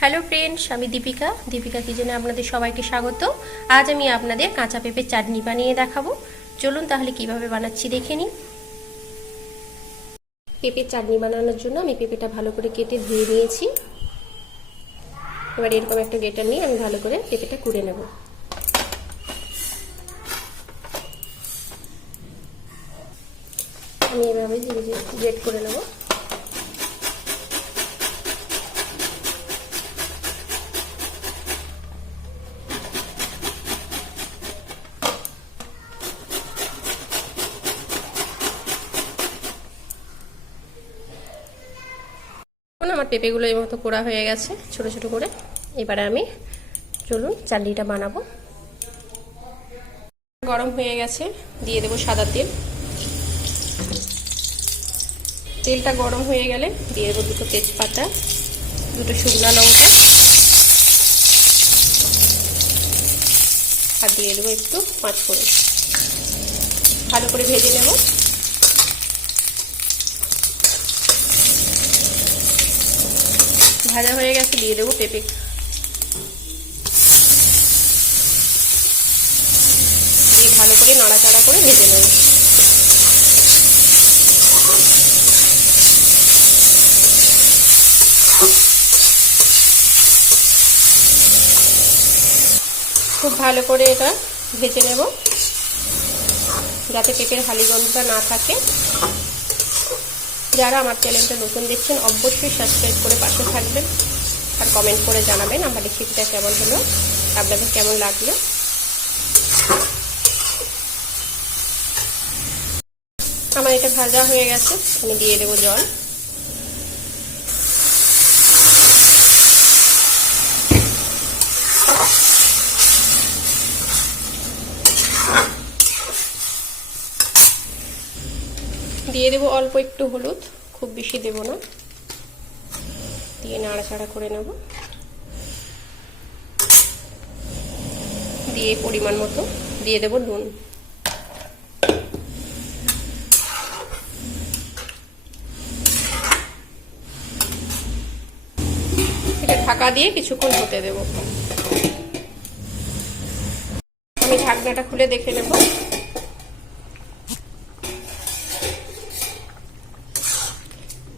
Hello friends, আমি দীপিকা কিচেনে আপনাদের সবাইকে স্বাগত। আজ আমি আপনাদের কাঁচা পেঁপের চাটনি বানিয়ে দেখাবো। চলুন তাহলে কিভাবে বানাচ্ছি দেখে নিই। পেঁপের চাটনি বানানোর জন্য আমি পেঁপেটা ভালো করে কেটে ধুয়ে নিয়েছি। এবার এরকম একটা গ্রেটার নিয়ে আমি ভালো করে পেঁপেটা কুড়ে নেব। আমি এভাবে গ্রেট করে নেব। আমার পেঁপেগুলো এই মতো কোড়া হয়ে গেছে ছোট ছোট করে। এবারে আমি চলুন চাটনিটা বানাবো। গরম হয়ে গেছে, দিয়ে দেবো সাদা তেল। তেলটা গরম হয়ে গেলে দিয়ে দেবো দুটো তেজপাতা, দুটো শুকনো লঙ্কা, আর দিয়ে দেবো একটু পাঁচফোড়ন। ভালো করে ভেজে নেব। ভাজা হয়ে গেছে, দিয়ে দেবো পেঁপে। দিয়ে ভালো করে নাড়াচাড়া করে ভেজে নেব। খুব ভালো করে এটা ভেজে নেব যাতে পেঁপের হালি গন্ধটা না থাকে। যারা আমার চ্যানেলটা নতুন দেখছেন অবশ্যই সাবস্ক্রাইব করে পাশে থাকবেন আর কমেন্ট করে জানাবেন আমার রেসিপিটা কেমন হলো, আপনাদের কেমন লাগলো। আমার এটা ভাজা হয়ে গেছে, আমি দিয়ে দেবো জল। দিয়ে দেবো অল্প একটু হলুদ, খুব বেশি দেব না। দিয়ে নাড়াচাড়া করে নেব। দিয়ে পরিমাণ মতো দিয়ে দেব নুন। এটা ঢাকা দিয়ে কিছুক্ষণ হতে দেব। আমি ঢাকনাটা খুলে দেখে নেব।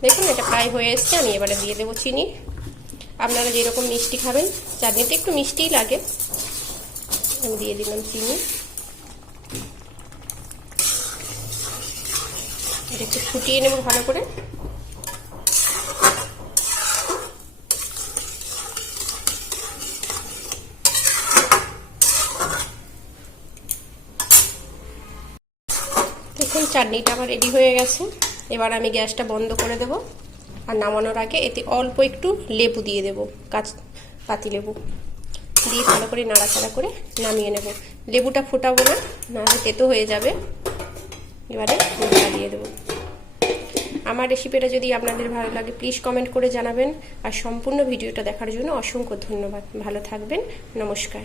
দেখুন এটা প্রায় হয়ে এসছে। আমি এবারে দিয়ে দেবো চিনি। আপনারা যেরকম মিষ্টি খাবেন, চাটনিতে একটু মিষ্টিই লাগে, আমি দিয়ে দিলাম চিনি। এটা একটু ফুটিয়ে নেব ভালো করে। দেখুন চাটনিটা আমার রেডি হয়ে গেছে। এবার আমি গ্যাসটা বন্ধ করে দেব। আর নামানোর আগে এতে অল্প একটু লেবু দিয়ে দেবো, পাতি লেবু দিয়ে ভালো করে নাড়াচাড়া করে নামিয়ে নেব। লেবুটা ফোটাবো না, নাহলে তেতো হয়ে যাবে। এবারে লেবুটা দিয়ে দেবো। আমার রেসিপিটা যদি আপনাদের ভালো লাগে প্লিজ কমেন্ট করে জানাবেন। আর সম্পূর্ণ ভিডিওটা দেখার জন্য অসংখ্য ধন্যবাদ। ভালো থাকবেন, নমস্কার।